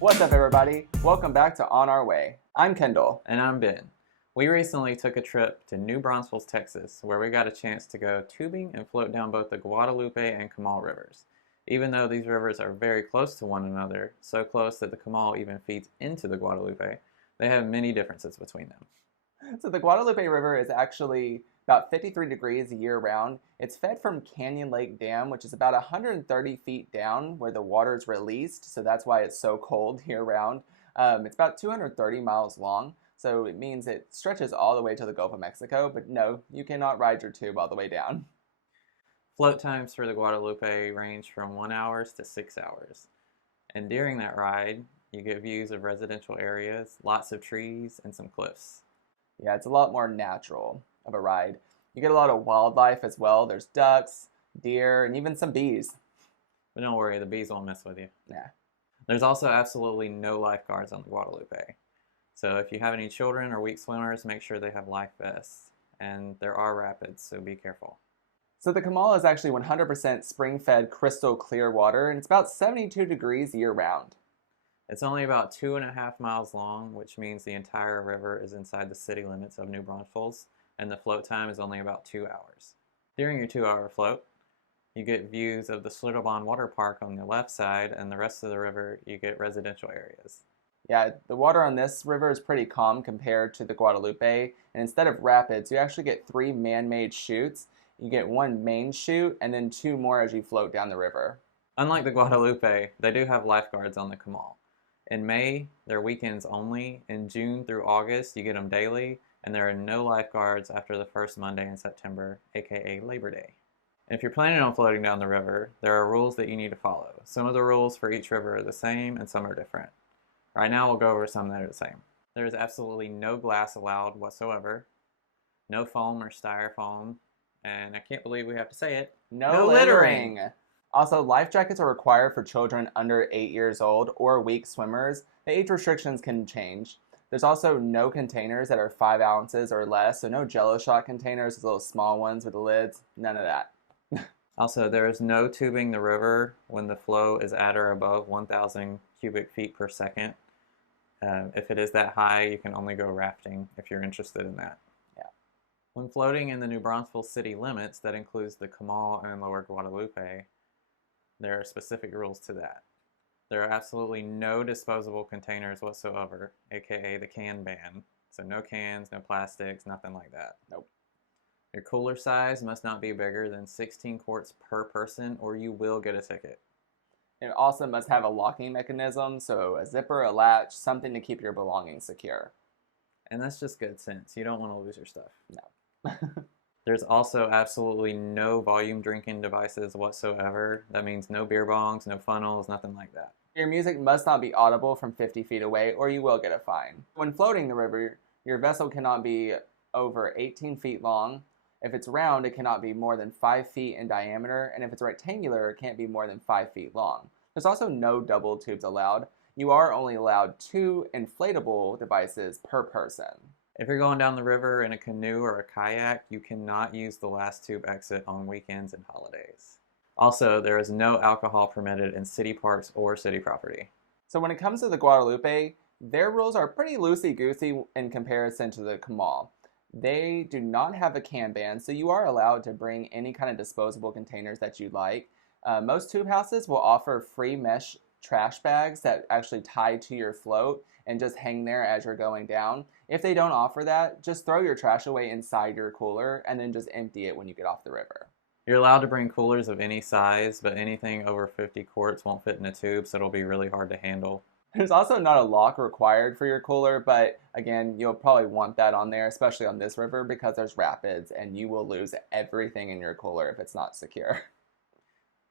What's up, everybody? Welcome back to On Our Way. I'm Kendall. And I'm Ben. We recently took a trip to New Braunfels, Texas, where we got a chance to go tubing and float down both the Guadalupe and Comal Rivers. Even though these rivers are very close to one another, so close that the Comal even feeds into the Guadalupe, they have many differences between them. So the Guadalupe River is actually about 53 degrees year-round. It's fed from Canyon Lake Dam, which is about 130 feet down where the water is released, so that's why it's so cold year-round. It's about 230 miles long, so it means it stretches all the way to the Gulf of Mexico, but no, you cannot ride your tube all the way down. Float times for the Guadalupe range from 1 hour to 6 hours. And during that ride, you get views of residential areas, lots of trees, and some cliffs. Yeah, it's a lot more natural of a ride. You get a lot of wildlife as well. There's ducks, deer, and even some bees. But don't worry, the bees won't mess with you. Yeah. There's also absolutely no lifeguards on the Guadalupe. So if you have any children or weak swimmers, make sure they have life vests. And there are rapids, so be careful. So the Comal is actually 100% spring-fed crystal clear water, and it's about 72 degrees year-round. It's only about 2.5 miles long, which means the entire river is inside the city limits of New Braunfels, and the float time is only about 2 hours. During your 2-hour float, you get views of the Schlitterbahn Water Park on the left side, and the rest of the river you get residential areas. Yeah, the water on this river is pretty calm compared to the Guadalupe, and instead of rapids, you actually get 3 man-made chutes. You get 1 main chute, and then 2 more as you float down the river. Unlike the Guadalupe, they do have lifeguards on the Comal. In May, they're weekends only. In June through August, you get them daily, and there are no lifeguards after the first Monday in September, aka Labor Day. And if you're planning on floating down the river, there are rules that you need to follow. Some of the rules for each river are the same, and some are different. Right now, we'll go over some that are the same. There is absolutely no glass allowed whatsoever, no foam or styrofoam, and I can't believe we have to say it, No littering! Also, life jackets are required for children under 8 years old or weak swimmers. The age restrictions can change. There's also no containers that are 5 ounces or less, so no Jello shot containers, those little small ones with the lids, none of that. Also, there is no tubing the river when the flow is at or above 1,000 cubic feet per second. If it is that high, you can only go rafting if you're interested in that. Yeah. When floating in the New Braunfels city limits, that includes the Comal and Lower Guadalupe, there are specific rules to that. There are absolutely no disposable containers whatsoever, aka the can ban. So no cans, no plastics, nothing like that. Nope. Your cooler size must not be bigger than 16 quarts per person, or you will get a ticket. It also must have a locking mechanism, so a zipper, a latch, something to keep your belongings secure. And that's just good sense. You don't want to lose your stuff. No. There's also absolutely no volume drinking devices whatsoever. That means no beer bongs, no funnels, nothing like that. Your music must not be audible from 50 feet away, or you will get a fine. When floating the river, your vessel cannot be over 18 feet long. If it's round, it cannot be more than 5 feet in diameter, and if it's rectangular, it can't be more than 5 feet long. There's also no double tubes allowed. You are only allowed 2 inflatable devices per person. If you're going down the river in a canoe or a kayak, you cannot use the last tube exit on weekends and holidays. Also, there is no alcohol permitted in city parks or city property. So when it comes to the Guadalupe, their rules are pretty loosey-goosey in comparison to the Comal. They do not have a can ban, so you are allowed to bring any kind of disposable containers that you like. Most tube houses will offer free mesh trash bags that actually tie to your float and just hang there as you're going down. If they don't offer that, just throw your trash away inside your cooler and then just empty it when you get off the river. You're allowed to bring coolers of any size, but anything over 50 quarts won't fit in a tube, so it'll be really hard to handle. There's also not a lock required for your cooler, but again, you'll probably want that on there, especially on this river because there's rapids and you will lose everything in your cooler if it's not secure.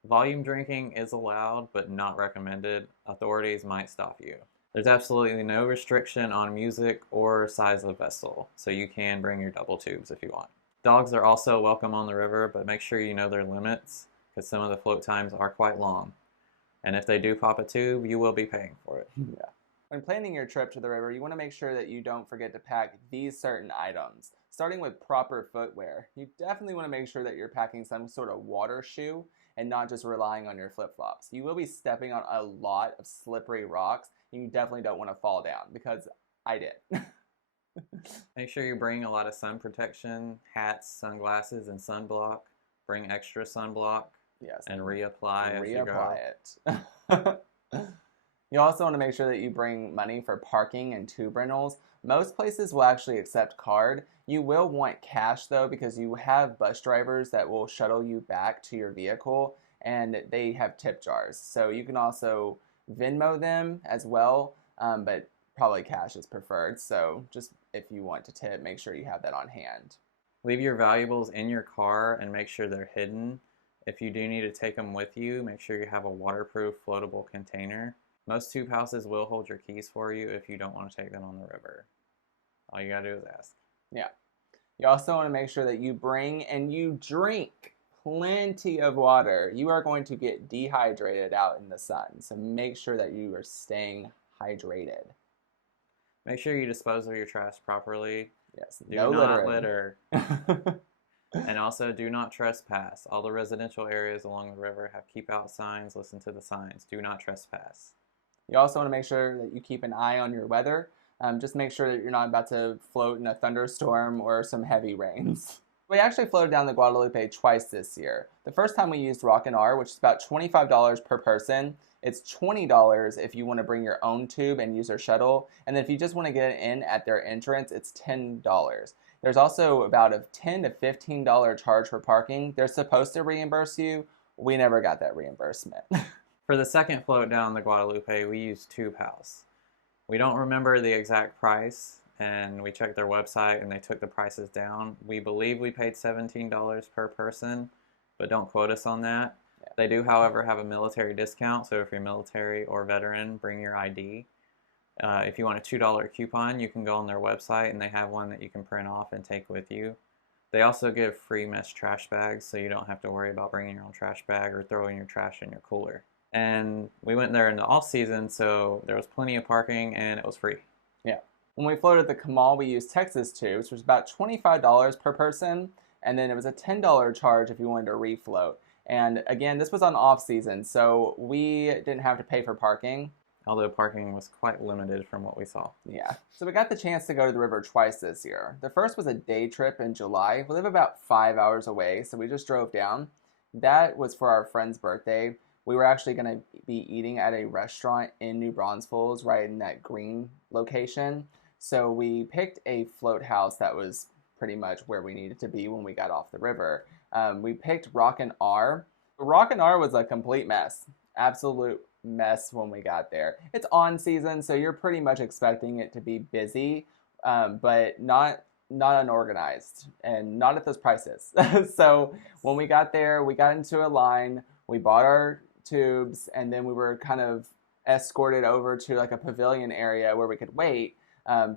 Volume drinking is allowed, but not recommended. Authorities might stop you. There's absolutely no restriction on music or size of vessel, so you can bring your double tubes if you want. Dogs are also welcome on the river, but make sure you know their limits, because some of the float times are quite long. And if they do pop a tube, you will be paying for it. Yeah. When planning your trip to the river, you want to make sure that you don't forget to pack these certain items. starting with proper footwear. You definitely want to make sure that you're packing some sort of water shoe and not just relying on your flip-flops. You will be stepping on a lot of slippery rocks, and you definitely don't want to fall down, because I did. Make sure you bring a lot of sun protection, hats, sunglasses, and sunblock. Bring extra sunblock. Yes. And reapply as you go. Reapply it. You also want to make sure that you bring money for parking and tube rentals. Most places will actually accept card. You will want cash though, because you have bus drivers that will shuttle you back to your vehicle, and they have tip jars. So you can also Venmo them as well, but probably cash is preferred. So just if you want to tip, make sure you have that on hand. Leave your valuables in your car and make sure they're hidden. If you do need to take them with you, make sure you have a waterproof floatable container. Most tube houses will hold your keys for you if you don't want to take them on the river. All you gotta do is ask. Yeah. You also want to make sure that you bring and you drink plenty of water. You are going to get dehydrated out in the sun, so make sure that you are staying hydrated. Make sure you dispose of your trash properly. Yes, Do no not littering. litter. And also, do not trespass. All the residential areas along the river have keep out signs. Listen to the signs. Do not trespass. You also want to make sure that you keep an eye on your weather. Just make sure that you're not about to float in a thunderstorm or some heavy rains. We actually floated down the Guadalupe twice this year. The first time we used Rockin R, which is about $25 per person. It's $20 if you want to bring your own tube and use their shuttle. And then if you just want to get it in at their entrance, it's $10. There's also about a $10 to $15 charge for parking. They're supposed to reimburse you. We never got that reimbursement. For the second float down the Guadalupe, we used Tube Haus. We don't remember the exact price, and we checked their website and they took the prices down. We believe we paid $17 per person, but don't quote us on that. Yeah. They do, however, have a military discount, so if you're military or veteran, bring your ID. If you want a $2 coupon, you can go on their website and they have one that you can print off and take with you. They also give free mesh trash bags, so you don't have to worry about bringing your own trash bag or throwing your trash in your cooler. And we went there in the off season, so there was plenty of parking and it was free. Yeah. When we floated the Comal, we used Texas tubes, which was about $25 per person, and then it was a $10 charge if you wanted to refloat. And again, this was on off season, so we didn't have to pay for parking. Although parking was quite limited from what we saw. Yeah. So we got the chance to go to the river twice this year. The first was a day trip in July. We live about 5 hours away, so we just drove down. That was for our friend's birthday. We were actually going to be eating at a restaurant in New Braunfels, right in that green location. So we picked a float house that was pretty much where we needed to be when we got off the river. We picked Rockin R. Rockin R was a complete mess. Absolute mess when we got there. It's on season, so you're pretty much expecting it to be busy, but not unorganized and not at those prices. So when we got there, we got into a line, we bought our tubes, and then we were kind of escorted over to like a pavilion area where we could wait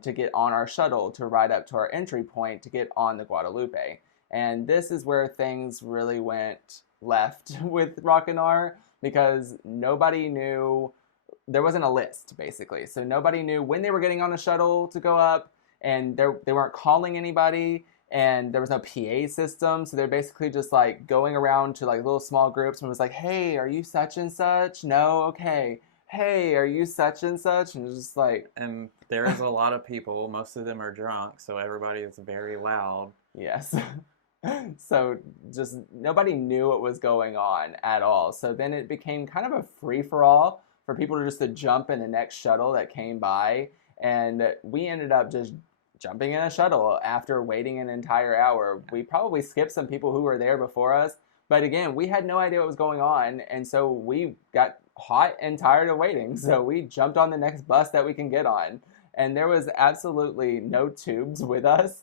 to get on our shuttle to ride up to our entry point to get on the Guadalupe. And this is where things really went left with Rockin R, because nobody knew, there wasn't a list basically. So nobody knew when they were getting on a shuttle to go up, and they weren't calling anybody, and there was no PA system. So they're basically just like going around to like little small groups and was like, hey, are you such and such? No, okay. Hey, are you such and such? And it's just like... And there's a lot of people. Most of them are drunk, so everybody is very loud. Yes. So just nobody knew what was going on at all. So then it became kind of a free-for-all for people to just to jump in the next shuttle that came by. And we ended up just jumping in a shuttle after waiting an entire hour. We probably skipped some people who were there before us. But again, we had no idea what was going on. And so we got hot and tired of waiting. So we jumped on the next bus that we can get on. And there was absolutely no tubes with us.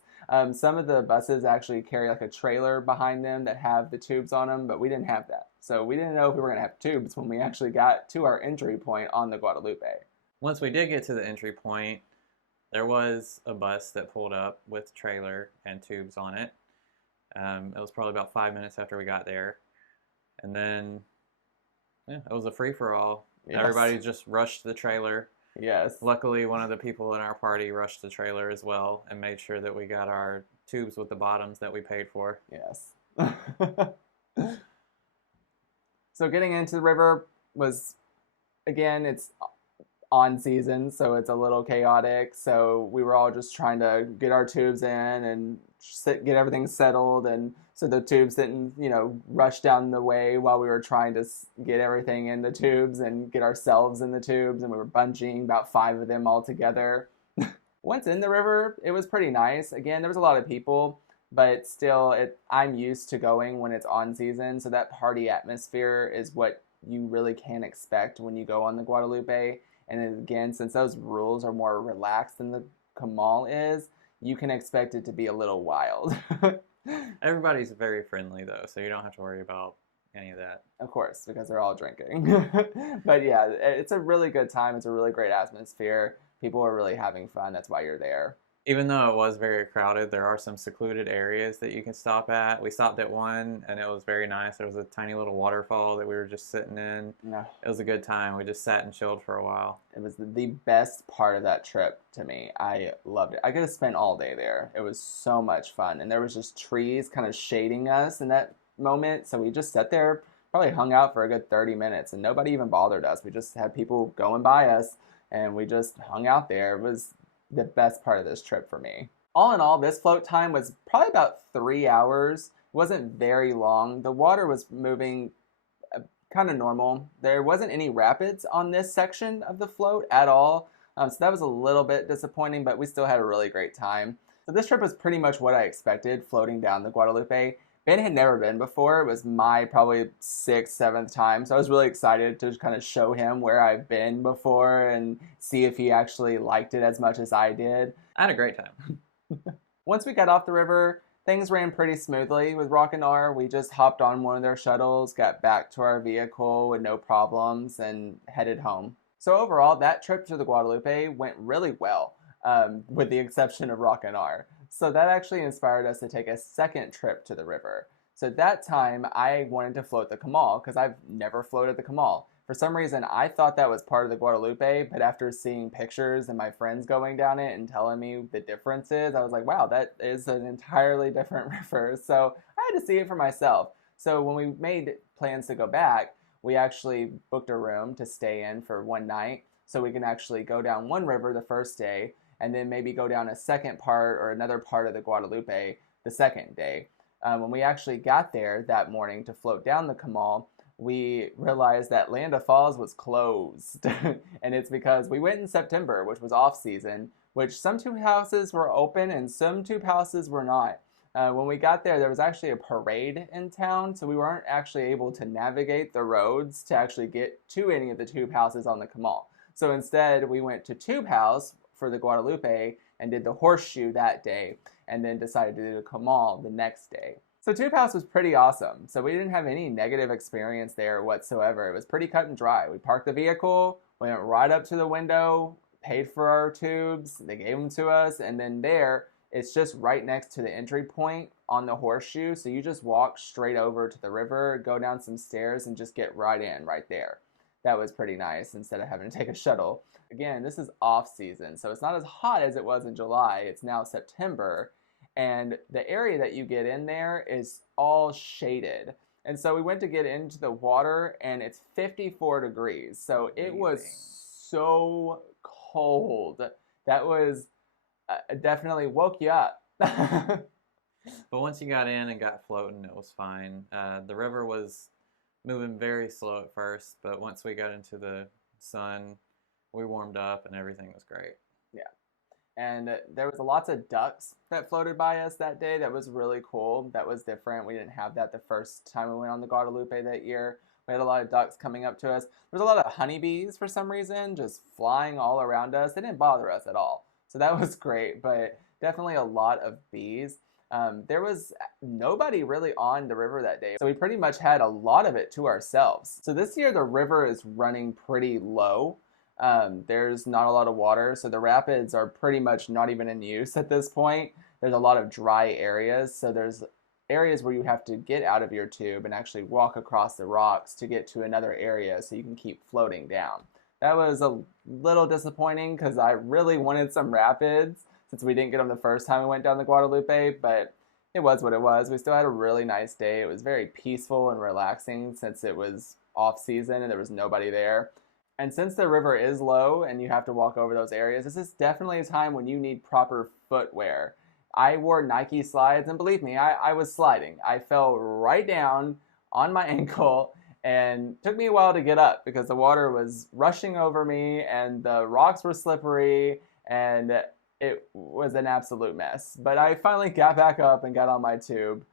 Some of the buses actually carry like a trailer behind them that have the tubes on them, but we didn't have that. So we didn't know if we were going to have tubes when we actually got to our entry point on the Guadalupe. Once we did get to the entry point, there was a bus that pulled up with trailer and tubes on it. It was probably about 5 minutes after we got there. And then, yeah, it was a free-for-all. Yes. Everybody just rushed the trailer. Yes. Luckily, one of the people in our party rushed the trailer as well and made sure that we got our tubes with the bottoms that we paid for. Yes. So getting into the river was, again, it's on season, so it's a little chaotic. So we were all just trying to get our tubes in and get everything settled, and so the tubes didn't, rush down the way while we were trying to get everything in the tubes and get ourselves in the tubes. And we were bungeeing about 5 of them all together. Once in the river, it was pretty nice. Again, there was a lot of people, but still, I'm used to going when it's on season, so that party atmosphere is what you really can expect when you go on the Guadalupe. And again, since those rules are more relaxed than the Comal is, you can expect it to be a little wild. Everybody's very friendly though, so you don't have to worry about any of that. Of course, because they're all drinking. But yeah, it's a really good time. It's a really great atmosphere. People are really having fun. That's why you're there. Even though it was very crowded, there are some secluded areas that you can stop at. We stopped at one, and it was very nice. There was a tiny little waterfall that we were just sitting in. No. It was a good time. We just sat and chilled for a while. It was the best part of that trip to me. I loved it. I could have spent all day there. It was so much fun. And there was just trees kind of shading us in that moment. So we just sat there, probably hung out for a good 30 minutes, and nobody even bothered us. We just had people going by us, and we just hung out there. It was the best part of this trip for me. All in all, this float time was probably about 3 hours. It wasn't very long. The water was moving kind of normal. There wasn't any rapids on this section of the float at all. So that was a little bit disappointing, but we still had a really great time. So this trip was pretty much what I expected, floating down the Guadalupe. Ben had never been before. It was my probably 6th, 7th time. So I was really excited to kind of show him where I've been before and see if he actually liked it as much as I did. I had a great time. Once we got off the river, things ran pretty smoothly with Rockin R. We just hopped on one of their shuttles, got back to our vehicle with no problems, and headed home. So overall, that trip to the Guadalupe went really well, with the exception of Rockin R. So that actually inspired us to take a second trip to the river. So that time, I wanted to float the Comal because I've never floated the Comal. For some reason, I thought that was part of the Guadalupe, but after seeing pictures and my friends going down it and telling me the differences, I was like, wow, that is an entirely different river. So I had to see it for myself. So when we made plans to go back, we actually booked a room to stay in for one night so we can actually go down one river the first day and then maybe go down a second part or another part of the Guadalupe the second day. When we actually got there that morning to float down the Comal, we realized that Land of Falls was closed. And it's because we went in September, which was off season, which some tube houses were open and some tube houses were not. When we got there, there was actually a parade in town, so we weren't actually able to navigate the roads to actually get to any of the tube houses on the Comal. So instead, we went to Tube House for the Guadalupe and did the horseshoe that day, and then decided to do the Comal the next day. So Tube House was pretty awesome. So we didn't have any negative experience there whatsoever. It was pretty cut and dry. We parked the vehicle, went right up to the window, paid for our tubes, they gave them to us, and then there, it's just right next to the entry point on the horseshoe. So you just walk straight over to the river, go down some stairs, and just get right in right there. That was pretty nice instead of having to take a shuttle. Again, this is off season, so it's not as hot as it was in July. It's now September, and the area that you get in there is all shaded. And so we went to get into the water, and it's 54 degrees. So it was so cold. That was definitely woke you up. But once you got in and got floating, it was fine. The river was moving very slow at first, but once we got into the sun, we warmed up and everything was great. Yeah. And there was lots of ducks that floated by us that day. That was really cool. That was different. We didn't have that the first time we went on the Guadalupe that year. We had a lot of ducks coming up to us. There was a lot of honeybees for some reason, just flying all around us. They didn't bother us at all. So that was great, but definitely a lot of bees. There was nobody really on the river that day. So we pretty much had a lot of it to ourselves. So this year the river is running pretty low. There's not a lot of water, so the rapids are pretty much not even in use at this point. There's a lot of dry areas, so there's areas where you have to get out of your tube and actually walk across the rocks to get to another area so you can keep floating down. That was a little disappointing because I really wanted some rapids, since we didn't get them the first time we went down the Guadalupe, but it was what it was. We still had a really nice day. It was very peaceful and relaxing since it was off season and there was nobody there. And since the river is low and you have to walk over those areas, this is definitely a time when you need proper footwear. I wore Nike slides, and believe me, I was sliding. I fell right down on my ankle and took me a while to get up because the water was rushing over me and the rocks were slippery and it was an absolute mess. But I finally got back up and got on my tube.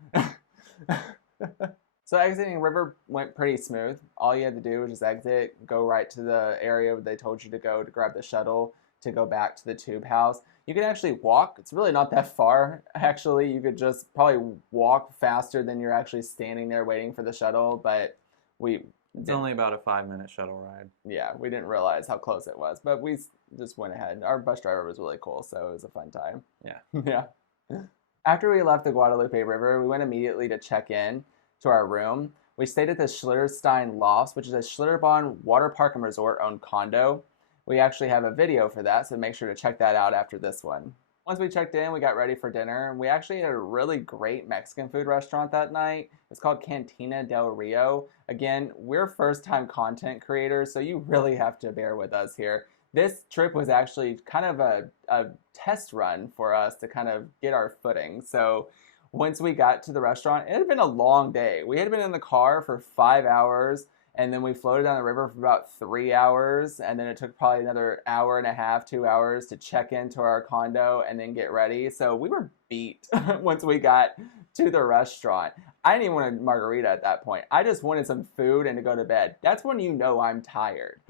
So exiting river went pretty smooth. All you had to do was just exit, go right to the area where they told you to go to grab the shuttle to go back to the tube house. You can actually walk. It's really not that far. Actually, you could just probably walk faster than you're actually standing there waiting for the shuttle, but it's only about a 5-minute shuttle ride. Yeah, we didn't realize how close it was, but we just went ahead. Our bus driver was really cool, so it was a fun time. Yeah. Yeah. After we left the Guadalupe River, we went immediately to check in to our room. We stayed at the Schlitterstein Lofts, which is a Schlitterbahn water park and resort owned condo. We actually have a video for that, so make sure to check that out after this one. Once we checked in, we got ready for dinner, and we actually had a really great Mexican food restaurant that night. It's called Cantina del Rio. Again, we're first-time content creators, so you really have to bear with us here. This trip was actually kind of a test run for us to kind of get our footing. So once we got to the restaurant, it had been a long day. We had been in the car for 5 hours, and then we floated down the river for about 3 hours, and then it took probably another hour and a half, 2 hours to check into our condo and then get ready. So we were beat once we got to the restaurant. I didn't even want a margarita at that point. I just wanted some food and to go to bed. That's when you know I'm tired.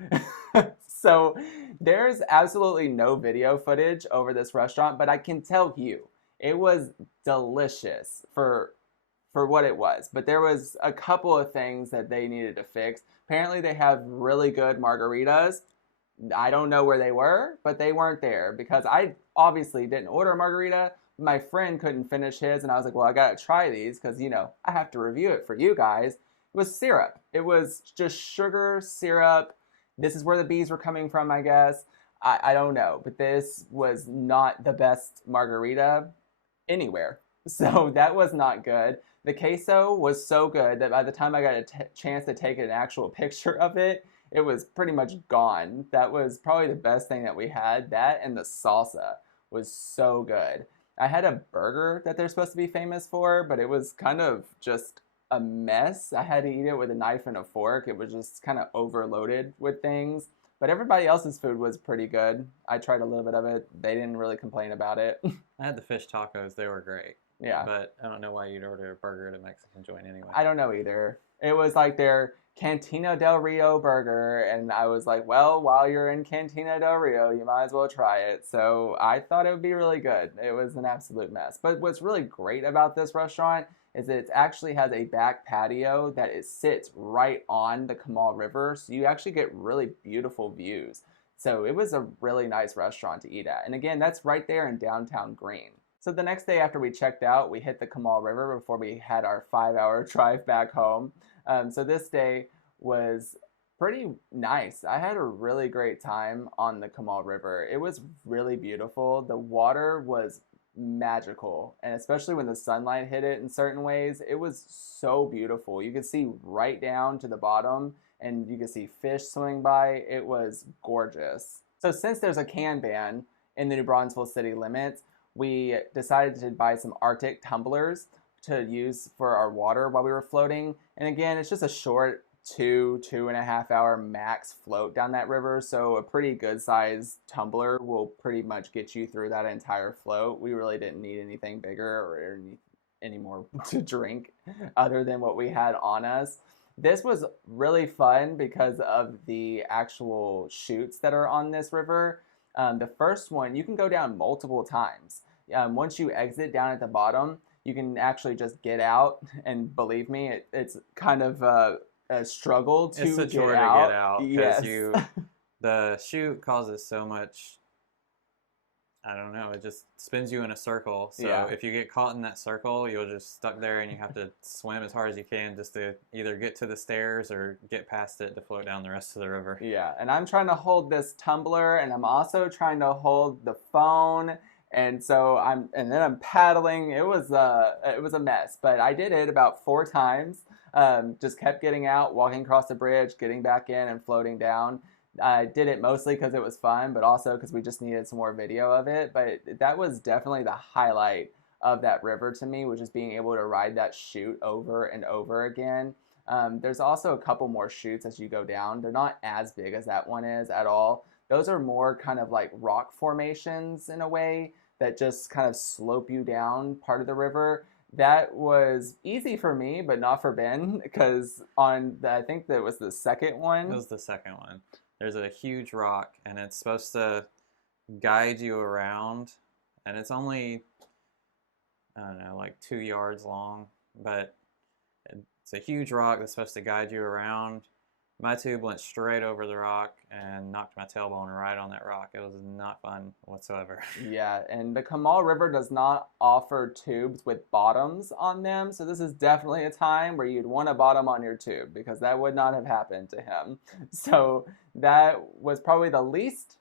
So there's absolutely no video footage over this restaurant, but I can tell you, it was delicious for what it was. But there was a couple of things that they needed to fix. Apparently they have really good margaritas. I don't know where they were, but they weren't there because I obviously didn't order a margarita. My friend couldn't finish his, and I was like, well, I gotta try these because, you know, I have to review it for you guys. It was syrup. It was just sugar, syrup. This is where the bees were coming from, I guess. I don't know, but this was not the best margarita anywhere. So that was not good. The queso was so good that by the time I got a chance to take an actual picture of it, it was pretty much gone. That was probably the best thing that we had. That and the salsa was so good. I had a burger that they're supposed to be famous for, but it was kind of just a mess. I had to eat it with a knife and a fork. It was just kind of overloaded with things. But everybody else's food was pretty good. I tried a little bit of it. They didn't really complain about it. I had the fish tacos. They were great. Yeah. But I don't know why you'd order a burger at a Mexican joint anyway. I don't know either. It was like their Cantina del Rio burger, and I was like, well, while you're in Cantina del Rio, you might as well try it. So I thought it would be really good. It was an absolute mess. But what's really great about this restaurant is it actually has a back patio that it sits right on the Comal River, so you actually get really beautiful views. So it was a really nice restaurant to eat at. And again, that's right there in downtown Greene. So the next day after we checked out, we hit the Comal River before we had our 5-hour drive back home. So this day was pretty nice. I had a really great time on the Comal River. It was really beautiful. The water was magical, and especially when the sunlight hit it in certain ways, it was so beautiful. You could see right down to the bottom, and you could see fish swimming by. It was gorgeous. So since there's a can ban in the New Braunfels city limits, we decided to buy some Arctic tumblers to use for our water while we were floating. And again, it's just a short 2.5 hour max float down that river, so a pretty good size tumbler will pretty much get you through that entire float. We really didn't need anything bigger or any more to drink other than what we had on us. This was really fun because of the actual chutes that are on this river. The first one, you can go down multiple times. Once you exit down at the bottom, you can actually just get out, and believe me, it's kind of a struggle to it's a chore get out. to get out because the chute causes so much. I don't know. It just spins you in a circle. So if you get caught in that circle, you'll just stuck there, and you have to swim as hard as you can just to either get to the stairs or get past it to float down the rest of the river. Yeah, and I'm trying to hold this tumbler, and I'm also trying to hold the phone, And so and then I'm paddling. It was a mess, but I did it about 4 times. Just kept getting out, walking across the bridge, getting back in, and floating down. I did it mostly because it was fun, but also because we just needed some more video of it. But that was definitely the highlight of that river to me, which is being able to ride that chute over and over again. There's also a couple more chutes as you go down. They're not as big as that one is at all. Those are more kind of like rock formations in a way that just kind of slope you down part of the river. That was easy for me, but not for Ben, because I think that was the second one. It was the second one. There's a huge rock, and it's supposed to guide you around, and it's only, I don't know, like 2 yards long, but it's a huge rock that's supposed to guide you around. My tube went straight over the rock and knocked my tailbone right on that rock. It was not fun whatsoever. Yeah, and the Comal River does not offer tubes with bottoms on them, so this is definitely a time where you'd want a bottom on your tube because that would not have happened to him. So that was probably the least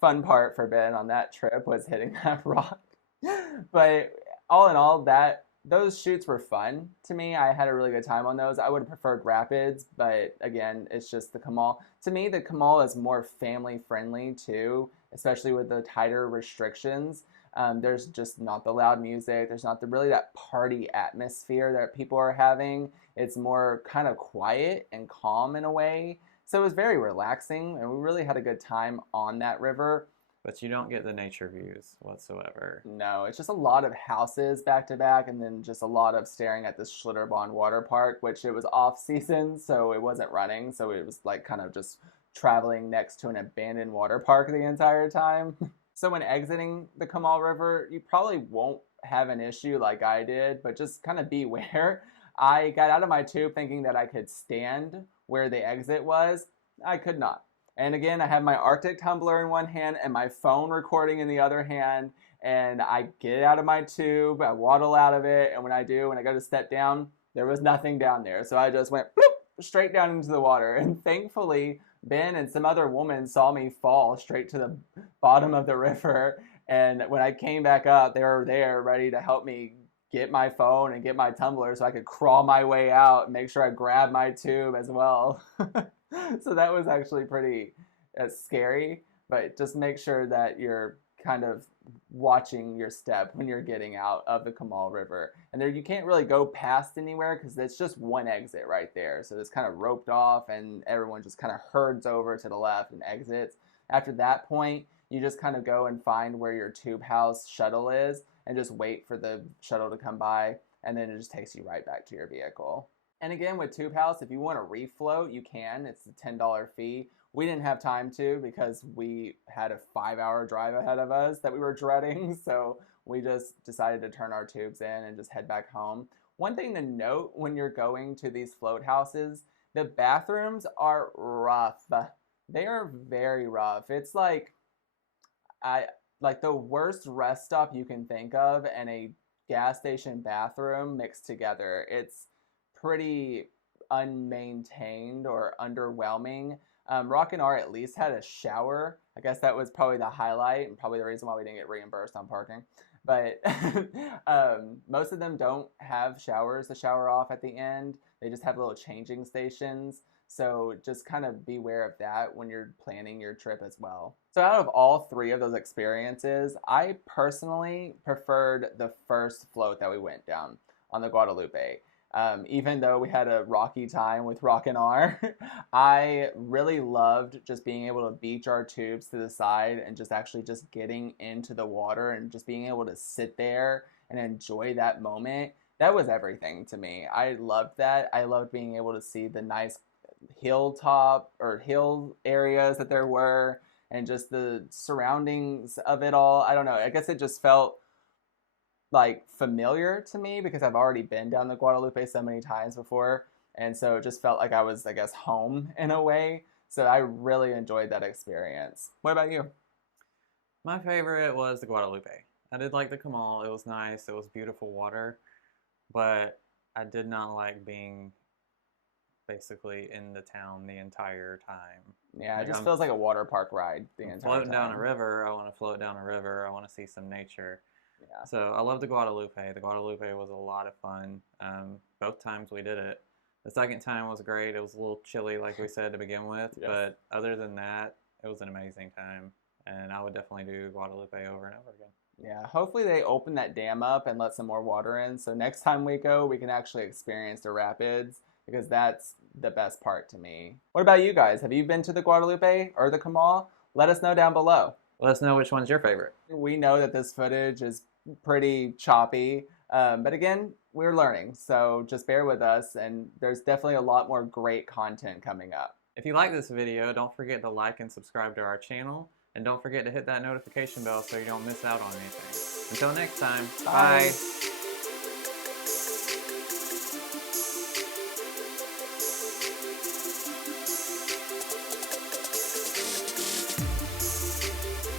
fun part for Ben on that trip, was hitting that rock. But all in all, those chutes were fun to me. I had a really good time on those. I would have preferred rapids, but again, it's just the Comal. To me, the Comal is more family friendly too, especially with the tighter restrictions. There's just not the loud music. There's not really that party atmosphere that people are having. It's more kind of quiet and calm in a way. So it was very relaxing, and we really had a good time on that river. But you don't get the nature views whatsoever. No, it's just a lot of houses back to back, and then just a lot of staring at this Schlitterbahn water park, which it was off season, so it wasn't running. So it was like kind of just traveling next to an abandoned water park the entire time. So when exiting the Comal River, you probably won't have an issue like I did, but just kind of beware. I got out of my tube thinking that I could stand where the exit was. I could not. And again, I have my Arctic tumbler in one hand and my phone recording in the other hand. And I get out of my tube, I waddle out of it. And when I go to step down, there was nothing down there. So I just went bloop, straight down into the water. And thankfully, Ben and some other woman saw me fall straight to the bottom of the river. And when I came back up, they were there ready to help me get my phone and get my tumbler so I could crawl my way out and make sure I grabbed my tube as well. So that was actually pretty scary, but just make sure that you're kind of watching your step when you're getting out of the Comal River. And there you can't really go past anywhere because it's just one exit right there. So it's kind of roped off and everyone just kind of herds over to the left and exits. After that point, you just kind of go and find where your tube house shuttle is and just wait for the shuttle to come by, and then it just takes you right back to your vehicle. And again, with Tube House, if you want to refloat, you can. It's a $10 fee. We didn't have time to because we had a 5-hour drive ahead of us that we were dreading. So we just decided to turn our tubes in and just head back home. One thing to note when you're going to these float houses, the bathrooms are rough. They are very rough. It's like the worst rest stop you can think of and a gas station bathroom mixed together. It's pretty unmaintained or underwhelming. Rockin R at least had a shower. I guess that was probably the highlight and probably the reason why we didn't get reimbursed on parking. But most of them don't have showers to shower off at the end. They just have little changing stations. So just kind of beware of that when you're planning your trip as well. So out of all three of those experiences, I personally preferred the first float that we went down on the Guadalupe. Even though we had a rocky time with Rockin R, I really loved just being able to beach our tubes to the side and just actually just getting into the water and just being able to sit there and enjoy that moment. That was everything to me. I loved that. I loved being able to see the nice hilltop or hill areas that there were and just the surroundings of it all. I don't know. I guess it just felt like familiar to me because I've already been down the Guadalupe so many times before. And so it just felt like I was, I guess, home in a way. So I really enjoyed that experience. What about you? My favorite was the Guadalupe. I did like the Comal. It was nice. It was beautiful water. But I did not like being basically in the town the entire time. Yeah, it Like, just I'm feels like a water park ride the I'm entire floating down a time. river. I want to float down a river. I want to see some nature. Yeah. So I love the Guadalupe. The Guadalupe was a lot of fun. Both times we did it. The second time was great. It was a little chilly, like we said to begin with, Yes. but other than that, it was an amazing time. And I would definitely do Guadalupe over and over again. Yeah, hopefully they open that dam up and let some more water in. So next time we go, we can actually experience the rapids because that's the best part to me. What about you guys? Have you been to the Guadalupe or the Comal? Let us know down below. Let us know which one's your favorite. We know that this footage is pretty choppy, but again, we're learning. So just bear with us, and there's definitely a lot more great content coming up. If you like this video, don't forget to like and subscribe to our channel. And don't forget to hit that notification bell so you don't miss out on anything. Until next time, bye.